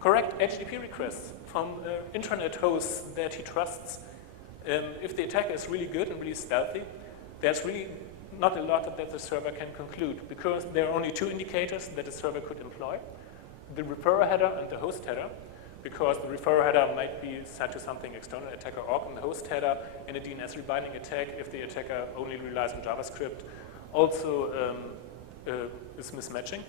correct HTTP requests from intranet hosts that he trusts. If the attacker is really good and really stealthy, there's really not a lot that the server can conclude, because there are only two indicators that the server could employ: the referrer header and the host header, because the referrer header might be set to something external attacker org, and the host header in a DNS rebinding attack, if the attacker only relies on JavaScript, also is mismatching.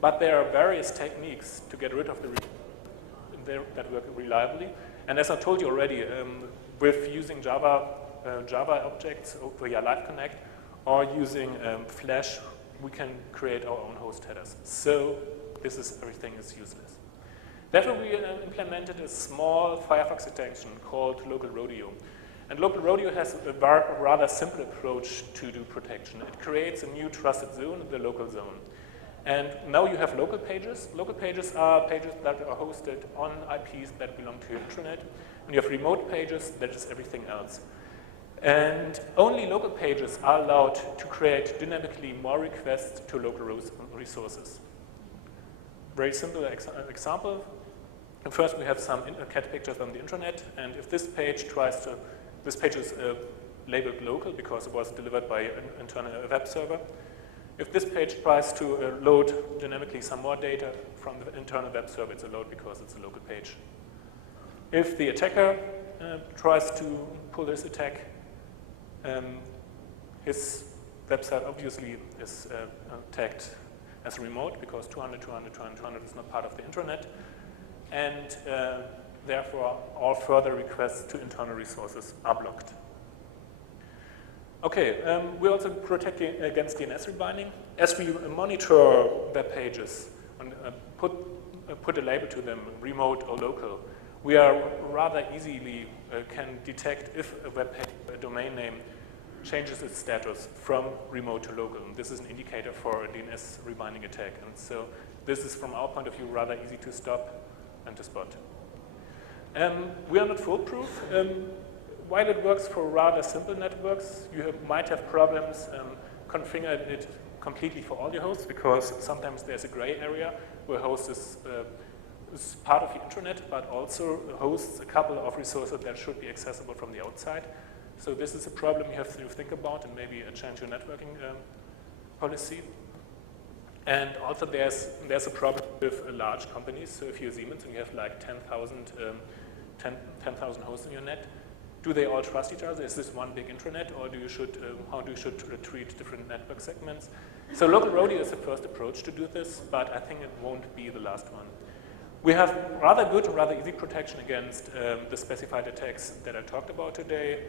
But there are various techniques to get rid of that work reliably. And as I told you already, with using Java objects via Live Connect or using Flash, we can create our own host headers. So everything is useless. Therefore, we implemented a small Firefox extension called Local Rodeo. And Local Rodeo has a rather simple approach to do protection. It creates a new trusted zone, the local zone. And now you have local pages. Local pages are pages that are hosted on IPs that belong to your intranet. And you have remote pages, that is everything else. And only local pages are allowed to create dynamically more requests to local resources. Very simple example. First, we have some cat pictures on the intranet, and if this page is labeled local because it was delivered by an internal web server. If this page tries to load dynamically some more data from the internal web server, it's a load because it's a local page. If the attacker tries to pull this attack, his website obviously is tagged as remote because 200, 200, 200, 200 is not part of the intranet. And therefore, all further requests to internal resources are blocked. Okay, we're also protecting against DNS rebinding. As we monitor web pages and put a label to them, remote or local, we are rather easily can detect if a web page, a domain name, changes its status from remote to local. And this is an indicator for a DNS rebinding attack. And so this is, from our point of view, rather easy to stop and to spot. We are not foolproof. While it works for rather simple networks, you might have problems configuring it completely for all your hosts, because sometimes there's a gray area where host is part of the intranet, but also hosts a couple of resources that should be accessible from the outside. So this is a problem you have to think about and maybe change your networking policy. And also there's a problem with large companies. So if you're Siemens and you have like 10,000 hosts in your net, do they all trust each other? Is this one big intranet, or how do you treat different network segments? So Local Rodeo is the first approach to do this, but I think it won't be the last one. We have rather good, rather easy protection against the specified attacks that I talked about today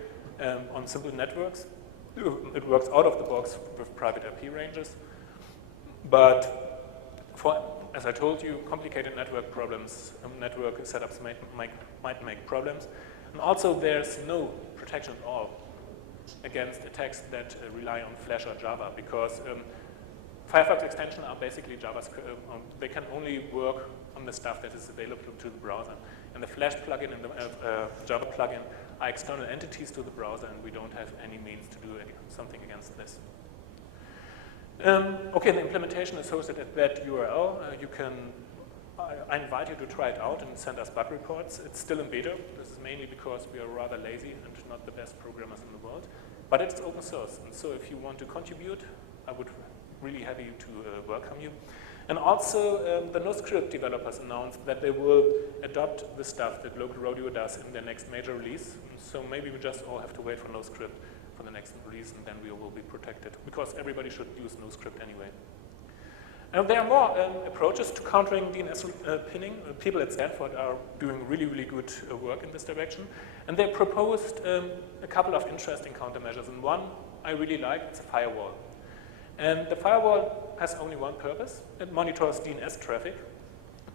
on simple networks. It works out of the box with private IP ranges. But for, as I told you, complicated network problems, network setups might make problems. And also there's no protection at all against attacks that rely on Flash or Java, because Firefox extensions are basically JavaScript. They can only work on the stuff that is available to the browser. And the Flash plugin and the Java plugin are external entities to the browser, and we don't have any means to do something against this. Okay, the implementation is hosted at that URL. I invite you to try it out and send us bug reports. It's still in beta. This is mainly because we are rather lazy and not the best programmers in the world. But it's open source, and so if you want to contribute, I would really happy to welcome you. And also, the NoScript developers announced that they will adopt the stuff that Local Rodeo does in their next major release. So maybe we just all have to wait for NoScript for the next release, and then we will be protected, because everybody should use NoScript anyway. And there are more approaches to countering DNS pinning. People at Stanford are doing really, really good work in this direction. And they proposed a couple of interesting countermeasures. And one I really like, it's a firewall. And the firewall has only one purpose. It monitors DNS traffic.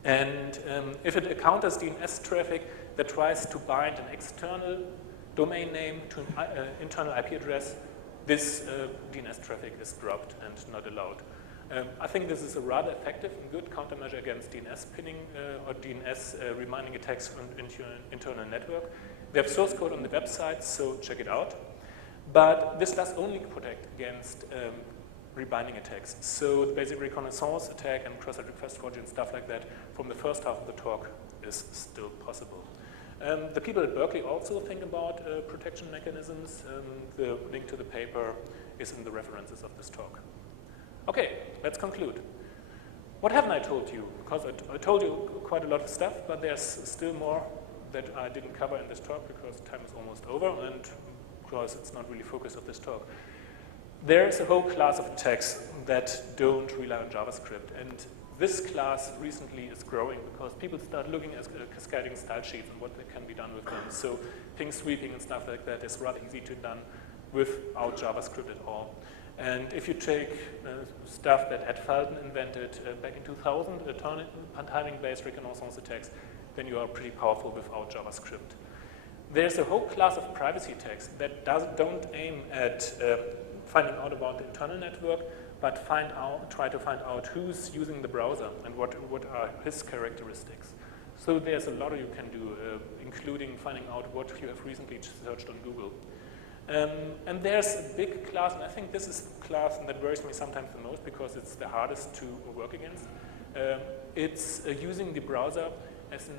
And if it encounters DNS traffic that tries to bind an external domain name to an internal IP address, this DNS traffic is dropped and not allowed. I think this is a rather effective and good countermeasure against DNS pinning or DNS reminding attacks into your internal network. They have source code on the website, so check it out. But this does only protect against rebinding attacks. So the basic reconnaissance attack and cross-site request forgery and stuff like that from the first half of the talk is still possible. The people at Berkeley also think about protection mechanisms. The link to the paper is in the references of this talk. Okay, let's conclude. What haven't I told you? Because I told you quite a lot of stuff, but there's still more that I didn't cover in this talk because time is almost over and because it's not really focus of this talk. There's a whole class of attacks that don't rely on JavaScript, and this class recently is growing because people start looking at cascading style sheets and what can be done with them. So ping sweeping and stuff like that is rather easy to done without JavaScript at all. And if you take stuff that Ed Felden invented back in 2000, timing-based reconnaissance attacks, then you are pretty powerful without JavaScript. There's a whole class of privacy attacks that don't aim at finding out about the internal network, but try to find out who's using the browser and what are his characteristics. So there's a lot you can do, including finding out what you have recently searched on Google. And there's a big class, and I think this is the class that worries me sometimes the most because it's the hardest to work against. It's using the browser as an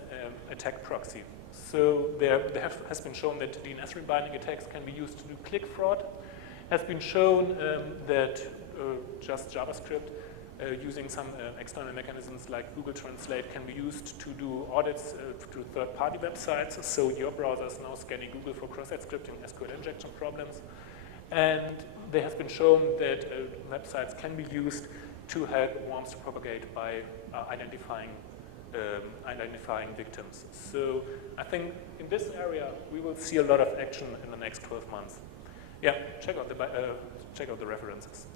attack proxy. So there has been shown that DNS rebinding attacks can be used to do click fraud. It has been shown that just JavaScript using some external mechanisms like Google Translate can be used to do audits to third-party websites. So your browser is now scanning Google for cross-site scripting, SQL injection problems. And there has been shown that websites can be used to help worms to propagate by identifying victims. So I think in this area we will see a lot of action in the next 12 months. Yeah, check out the references.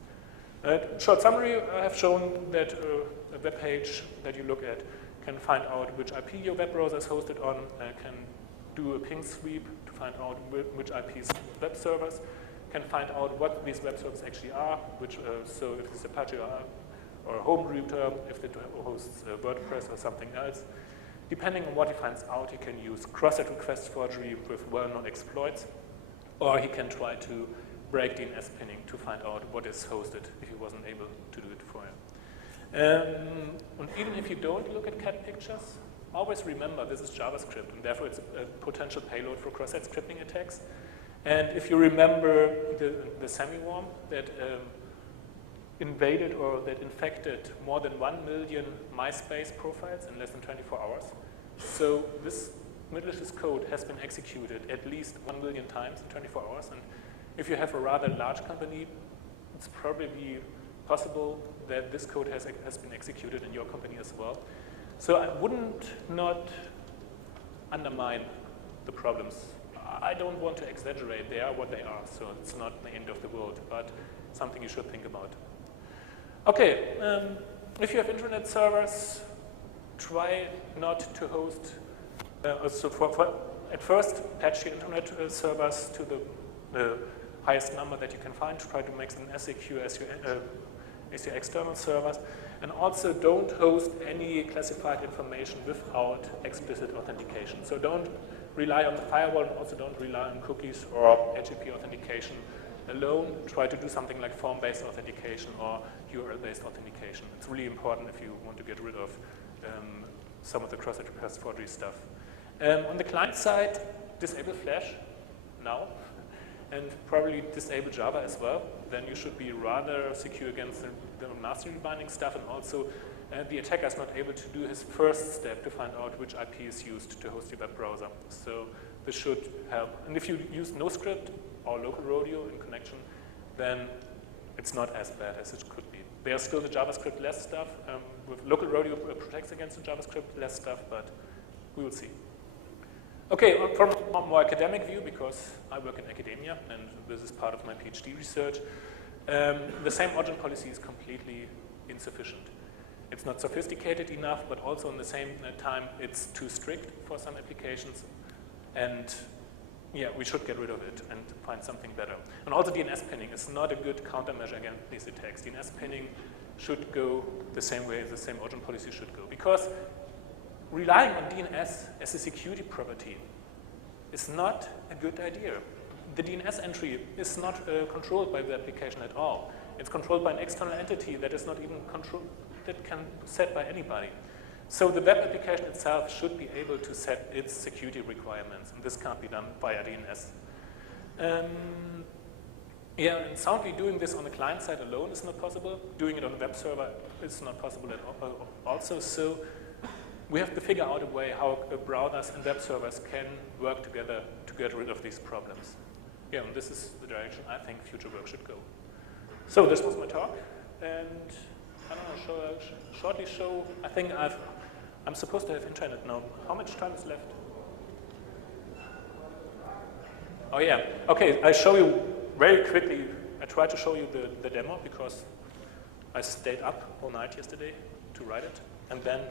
Short summary, I have shown that a web page that you look at can find out which IP your web browser is hosted on, can do a ping sweep to find out which IPs web servers, can find out what these web servers actually are, so if it's Apache or a home router, if it hosts WordPress or something else. Depending on what he finds out, he can use cross-site request forgery with well-known exploits, or he can try to break DNS pinning to find out what is hosted if he wasn't able to do it for him. And even if you don't look at cat pictures, always remember this is JavaScript, and therefore it's a potential payload for cross-site scripting attacks. And if you remember the semi-worm that invaded or that infected more than 1 million MySpace profiles in less than 24 hours. So this malicious code has been executed at least 1 million times in 24 hours. And if you have a rather large company, it's probably possible that this code has been executed in your company as well. So I wouldn't not undermine the problems. I don't want to exaggerate. They are what they are, so it's not the end of the world, but something you should think about. Okay, if you have intranet servers, try not to host, at first patch your intranet servers to the highest number that you can find, try to make them as secure as your external servers, and also don't host any classified information without explicit authentication. So don't rely on the firewall, and also don't rely on cookies or HTTP authentication alone. Try to do something like form-based authentication or URL-based authentication. It's really important if you want to get rid of some of the cross-site request forgery stuff. On the client side, disable Flash now, and probably disable Java as well. Then you should be rather secure against the nasty rebinding stuff, and also the attacker is not able to do his first step to find out which IP is used to host your web browser. So this should help. And if you use NoScript or local rodeo in connection, then it's not as bad as it could be. There's still the JavaScript less stuff. With local rodeo protects against the JavaScript less stuff, but we will see. Okay, from a more academic view, because I work in academia and this is part of my PhD research, the same origin policy is completely insufficient. It's not sophisticated enough, but also in the same time, it's too strict for some applications. And yeah, we should get rid of it and find something better. And also DNS pinning is not a good countermeasure against these attacks. DNS pinning should go the same way the same origin policy should go. Because relying on DNS as a security property is not a good idea. The DNS entry is not controlled by the application at all. It's controlled by an external entity that is not even controlled, that can be set by anybody. So the web application itself should be able to set its security requirements, and this can't be done via DNS. Yeah, and soundly doing this on the client side alone is not possible. Doing it on a web server is not possible at all also. So we have to figure out a way how browsers and web servers can work together to get rid of these problems. Yeah, and this is the direction I think future work should go. So this was my talk, and I don't know, shortly show, I think I'm supposed to have Intranet now. How much time is left? Oh yeah, okay, I show you very quickly. I tried to show you the demo because I stayed up all night yesterday to write it, and then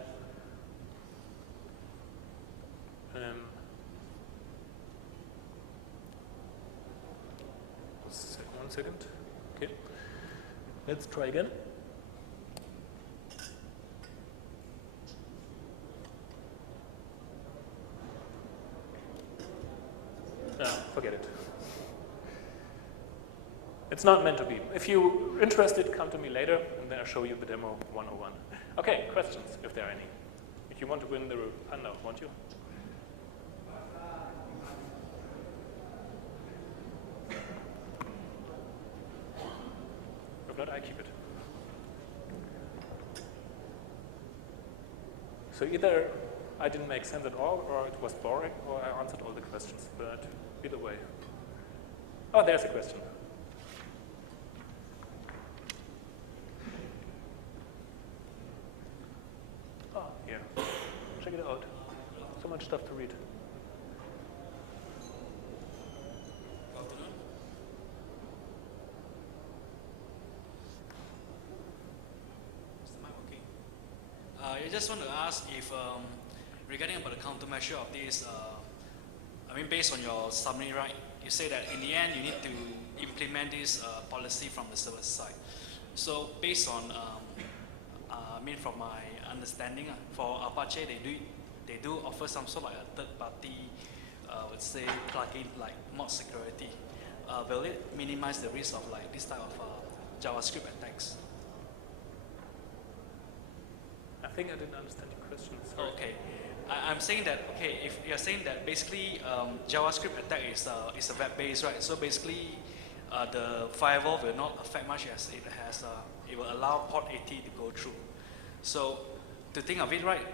one second. Okay, let's try again. No, forget it. It's not meant to be. If you're interested, come to me later, and then I'll show you the demo 101. Okay, questions, if there are any. If you want to win the Panda, won't you? If not, I keep it. So either I didn't make sense at all, or it was boring, or I answered all the questions, but either way. Oh, there's a question. Oh, yeah. Check it out. So much stuff to read. I just want to ask if, regarding about the countermeasure of this, I mean, based on your summary, right, you say that in the end you need to implement this policy from the server side. So based on, I mean, from my understanding, for Apache, they do offer some sort of like a third-party, let's say, plugin like mod security. Will it minimize the risk of like this type of JavaScript attacks? I think I didn't understand your question. Sorry. Okay, I'm saying that, okay, if you're saying that basically JavaScript attack is a web-based, right? So basically the firewall will not affect much as it has, it will allow port 80 to go through. So to think of it, right,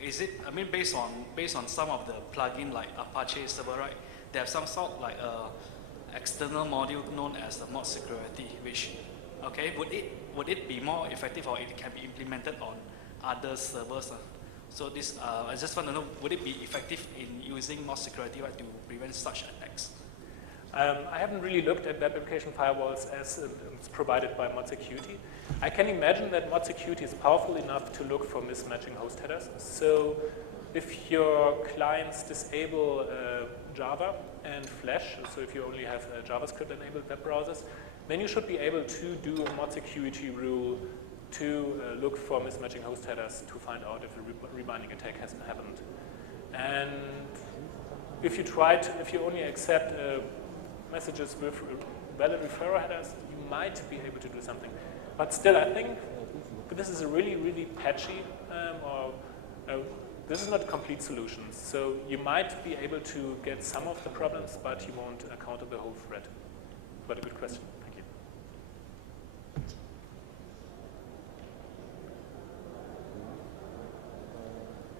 is it, I mean, based on some of the plugin like Apache server, right, they have some sort of like external module known as the mod security, which, okay, would it be more effective, or it can be implemented on other servers? So this, I just want to know, would it be effective in using mod security, right, to prevent such attacks? I haven't really looked at web application firewalls as it's provided by mod security. I can imagine that mod security is powerful enough to look for mismatching host headers. So if your clients disable Java and Flash, so if you only have JavaScript-enabled web browsers, then you should be able to do a mod security rule to look for mismatching host headers to find out if a rebinding attack has happened. And if you only accept messages with valid referrer headers, you might be able to do something. But still, I think this is a really, really patchy, this is not a complete solution. So you might be able to get some of the problems, but you won't counter the whole threat. But a good question. Thank you.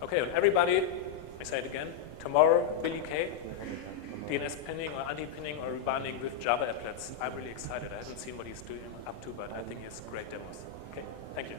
Okay, and everybody, I say it again, tomorrow, Billy K, DNS pinning or anti-pinning or rebinding with Java applets. I'm really excited. I haven't seen what he's doing up to, but I think he has great demos. Okay, thank you.